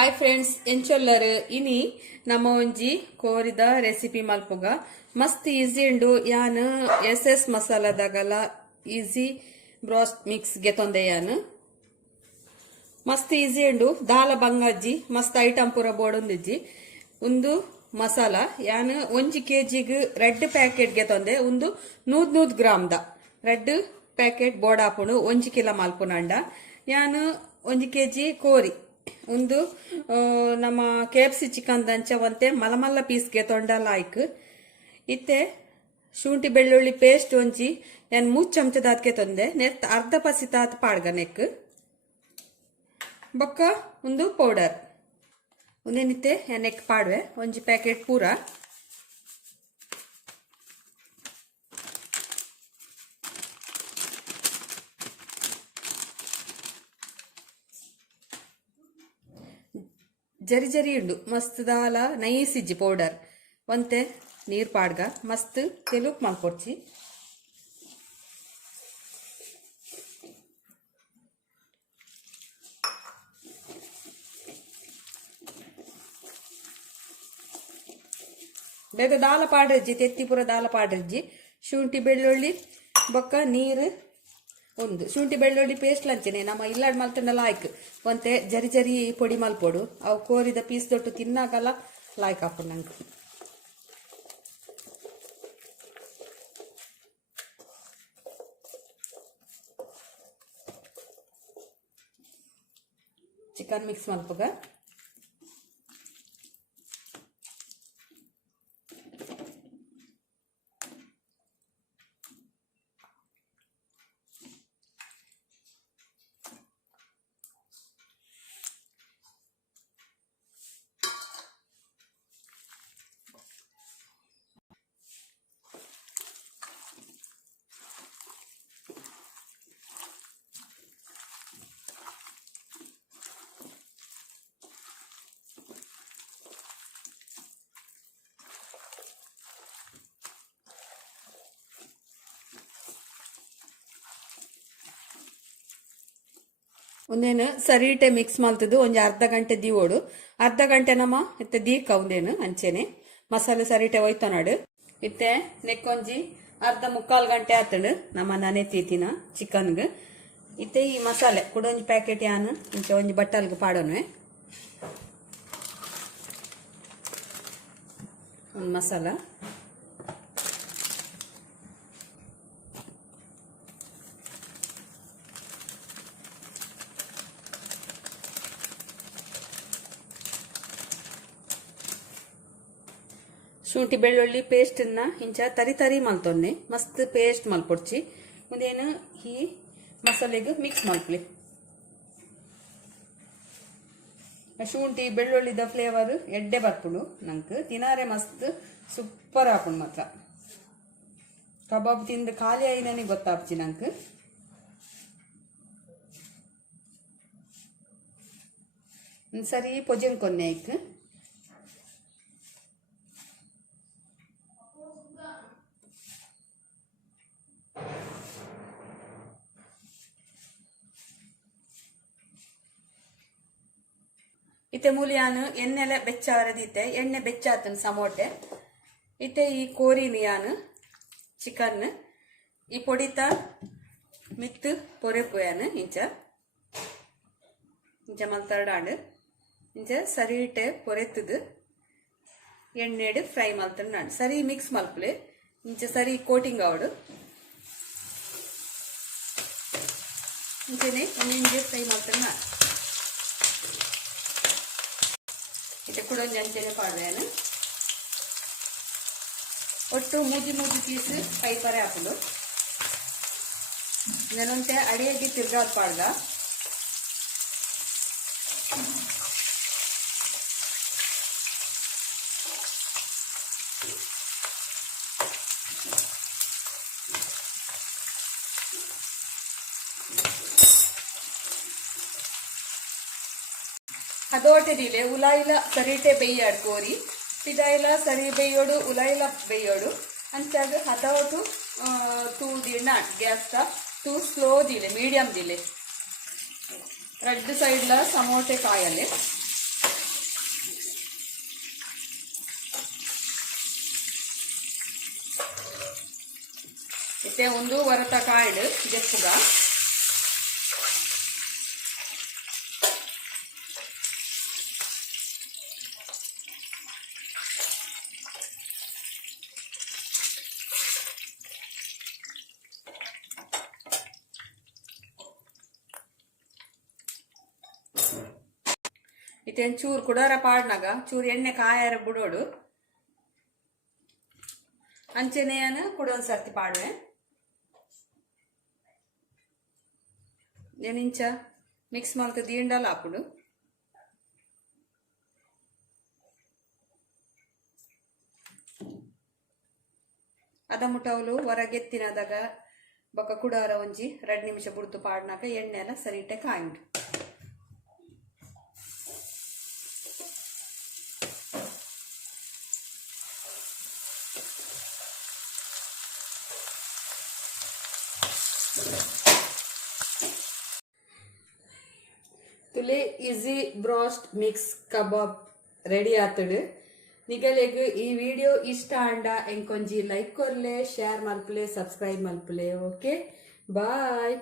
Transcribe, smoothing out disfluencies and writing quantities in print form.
Hi friends ಎಂಚೊಲ್ಲರ್ ಇನಿ ನಮ್ಮ ಒಂಜಿ ಕೋರಿದ ರೆಸಿಪಿ ಮಲ್ಪುಗ ಮಸ್ತ್ ಈಸಿ ಉಂಡು ಯಾನ್ ಎಸ್ ಮಸಾಲದಾಗಲ ಈಸಿ ಬ್ರಾಸ್ಟ್ ಮಿಕ್ಸ್ ಗೆತೊಂದೆ ಯಾನ್ ಮಸ್ತ್ ಈಸಿ ಉಂಡು ದಾಲ ಬಂಗಜ್ಜಿ ಮಸ್ತ್ ಐಟಮ್ ಪೂರ ಬೋಡೊಂದಿಜ್ಜಿ ಉಂದು ಮಸಾಲ ಯಾನ್ 1 kg ರೆಡ್ ಪ್ಯಾಕೆಟ್ ಗೆತೊಂದೆ ಉಂದು 100 ಗ್ರಾಮ್ ದ ರೆಡ್ ಪ್ಯಾಕೆಟ್ ಬೋಡಾಪುಂಡು 1 ಕಿಲೋ ಮಲ್ಪುನಂಡ ಯಾನ್ 1 kg ಕೋರಿ ಒಂದು ನಮ್ಮ KFC ಚಿಕನ್ ದಂಚ ಒಂತೆ ಮಲಮಲ್ಲ ಪೀಸ್ ಗೆತೊಂಡ ಲಾಯ್ಕ್ ಇತ್ತೆ ಶುಂಠಿ ಬೆಳ್ಳುಳ್ಳಿ ಪೇಸ್ಟ್ ಒಂಜಿ ಯಾನ್ 3 ಚಮಚದಾತ್ಗೆ ತೊಂದೆ ನೆತ್ ಅರ್ಧ ಪಸಿತಾತ್ ಪಾಡ್ಗ ನೆಕ್ ಬೊಕ್ಕ ಒಂದು ಪೌಡರ್ ಒಂದೇನಿತ್ತೆ ನೆಕ್ ಪಾಡ್ವೆ ಒಂಜಿ ಪ್ಯಾಕೆಟ್ ಪೂರ ಜರಿ ಜರಿ ಉಂಡು ಮಸ್ತ್ ದಾಲ ನೈಸ್ ಇಜ್ಜಿ ಪೌಡರ್ ಒಂತೆ ನೀರ್ ಪಾಡ್ಗ ಮಸ್ತ್ ತೆಲುಪ್ ಮಲ್ಪೊಡ್ಚಿ ಬೇಗ ದಾಲ ಪಾಡ್ರಜ್ಜಿ ತೆತ್ತಿ ಪೂರ ದಾಲ ಪಾಡ್ರಜ್ಜಿ ಶುಂಠಿ ಬೆಳ್ಳುಳ್ಳಿ ಬೊಕ್ಕ ನೀರು ಒಂದು ಶುಂಠಿ ಬೆಳ್ಳುಳ್ಳಿ ಪೇಸ್ಟ್ ಲಂಚನೆ ನಮ್ಮ ಇಲ್ಲಾಡ್ ಮಲ್ತಂಡ ಲಾಯ್ಕ್ ಒಂತೆ ಜರಿ ಜರಿ ಪೊಡಿ ಮಲ್ಪೊಡು ಅವು ಕೋರಿದ ಪೀಸ್ ದೊಟ್ಟು ತಿನ್ನಾಕಲ್ಲ ಲಾಯ್ಕ್ ಹಾಕೊಂಡು ನಂಗೆ ಚಿಕನ್ ಮಿಕ್ಸ್ ಮಲ್ಪಗ ಒಂದೇನು ಸರಿಟೆ ಮಿಕ್ಸ್ ಮಲ್ತದು ಒಂಜಿ ಅರ್ಧ ಗಂಟೆ ದೀವೋಡು ಅರ್ಧ ಗಂಟೆ ನಮ್ಮ ಇತ್ತೆ ದೀಕ ಒಂದೇನು ಅಂಚೆನೆ ಮಸಾಲೆ ಸರಿಟೆ ಒಯ್ತನಾಡು ಇತ್ತೆ ನೆಕ್ಕೊಂಜಿ ಅರ್ಧ ಮುಕ್ಕಾಲ್ ಗಂಟೆ ಆತಂಡು ನಮ್ಮ ನನೆ ತೀತಿನ ಚಿಕನ್ಗೆ ಇತ್ತೆ ಈ ಮಸಾಲೆ ಕೂಡ ಒಂಜಿ ಪ್ಯಾಕೆಟ್ ಯಾನ್ ಇಂಚೆ ಒಂಜಿ ಬಟ್ಟಲ್ಗೆ ಪಾಡೋನ್ವೆ ಒಂದು ಮಸಾಲ ಶುಂಠಿ ಬೆಳ್ಳುಳ್ಳಿ ಪೇಸ್ಟ್ ಇಂಚ ತರಿ ತರಿ ಮಲ್ತೊನ್ನೆ ಮಸ್ತ್ ಪೇಸ್ಟ್ ಮಲ್ಪೊಡ್ಚಿ ಮುಂದೇನು ಈ ಮಸಾಲೆಗೆ ಮಿಕ್ಸ್ ಮಲ್ಪಲಿ ಶುಂಠಿ ಬೆಳ್ಳುಳ್ಳಿದ ಫ್ಲೇವರ್ ಎಡ್ಡೆ ಬರ್ಪುಡು ನಂಗೆ ತಿನಾರೆ ಮಸ್ತ್ ಸೂಪರ್ ಹಾಕೊಂಡು ಮಾತ್ರ ಕಬಾಬ್ ತಿಂದು ಖಾಲಿ ಆಯ್ದನೆ ಗೊತ್ತಾಪ್ಚಿ ನಂಗೆ ಸರಿ ಪೊಜೆನ್ ಕೊನ್ನೆ ಆಯ್ತು ಇತ್ತೆ ಮೂಲಿಯಾನು ಎಣ್ಣೆಲೆ ಬೆಚ್ಚಾರದಿತ್ತೆ ಎಣ್ಣೆ ಬೆಚ್ಚಾತನ್ ಸಮೋಟೆ ಇತ್ತೆ ಈ ಕೋರಿನಿ ಯಾನು ಚಿಕನ್ ಈ ಪೊಡಿತ ಮಿತ್ತು ಪೊರೆಪುಯಾನು ಇಂಚ ಇಂಚ ಮಲ್ತರ್ಡಾಂಡು ಇಂಚ ಸರಿಟೆ ಪೊರೆತದು ಎಣ್ಣೆಡು ಫ್ರೈ ಮಲ್ತಂಡು ಸರಿ ಮಿಕ್ಸ್ ಮಲ್ಪಲೆ ಇಂಚ ಸರಿ ಕೋಟಿಂಗ್ ಆವಡು ಇಂಚನೆ ಒಂದಿಂಚೆ ಫ್ರೈ ಮಲ್ತಂಡು ಇತ್ತೆ ಕೂಡ ಒಂದು ಅಂಚೆನೆ ಪಾಡ್ವೇನು ಒಟ್ಟು ಮೂಜಿ ಪೀಸ್ ಪೈಪರೆ ಹಾಕಲು ನಾನೊಂತೆ ಅಡಿಯಾಗಿ ತಿರ್ಗಾಲ್ ಪಾಡ್ಗ ಹದೋಟೆ ದಿಲೆ ಉಲಾಯಿಲ ಸರಿಟೆ ಬೇಯ್ಯಾಡ್ ಕೋರಿ ಪಿದಾಯಿಲ ಸರಿ ಬೇಯೋಡು ಉಲಾಯಿಲ ಬೇಯೋಡು ಅಂಚಾಗ ಹದೋಟು ತೂ ದಿನ ಗ್ಯಾಸ್ ತೂ ಸ್ಲೋ ದಿಲೆ ಮೀಡಿಯಂ ದಿಲೆ ರೆಡ್ ಸೈಡ್ಲ ಸಮೋಟೆ ಕಾಯಲೆ ಇತ್ತೆ ಒಂದು ವರತ ಕಾಯ್ಡು ಜಪ್ಪುಗ ಇತ್ತೇನು ಚೂರು ಕುಡಾರ ಪಾಡ್ನಾಗ ಚೂರು ಎಣ್ಣೆ ಕಾಯಾರ ಬಿಡೋಡು ಅಂಚೆನೆಯನ ಕುಡೊಂದು ಸರ್ತಿ ಪಾಡುವೆ ಏನಿಂಚ ಮಿಕ್ಸ್ ಮಾಡ್ತಾ ದೀಂಡಲ್ಲ ಹಾಕುಡು ಅದ ಮುಟ್ಟವಲು ಹೊರಗೆತ್ತಿನದಾಗ ಬೊಕ್ಕ ಕುಡಾರ ಒಂಜಿ 2 ನಿಮಿಷ ಬುಡ್ತು ಪಾಡ್ನಾಗ ಎಣ್ಣೆ ಎಲ್ಲ ಸರಿಟೆ ಕಾಯುಂಡು ತುಲೆ ಈಸಿ ಬ್ರಾಸ್ಟ್ ಮಿಕ್ಸ್ ಕಬಾಬ್ ರೆಡಿ ಆತಡು ನಿಗಲೆಗ್ ಈ ವಿಡಿಯೋ ಇಷ್ಟ ಅಂಡ ಎಂಕೊಂಜಿ ಲೈಕ್ ಕೊರ್ಲೆ ಶೇರ್ ಮಲ್ಪಲೆ ಸಬ್ಸ್ಕ್ರೈಬ್ ಮಲ್ಪಲೆ ಓಕೆ ಬಾಯ್.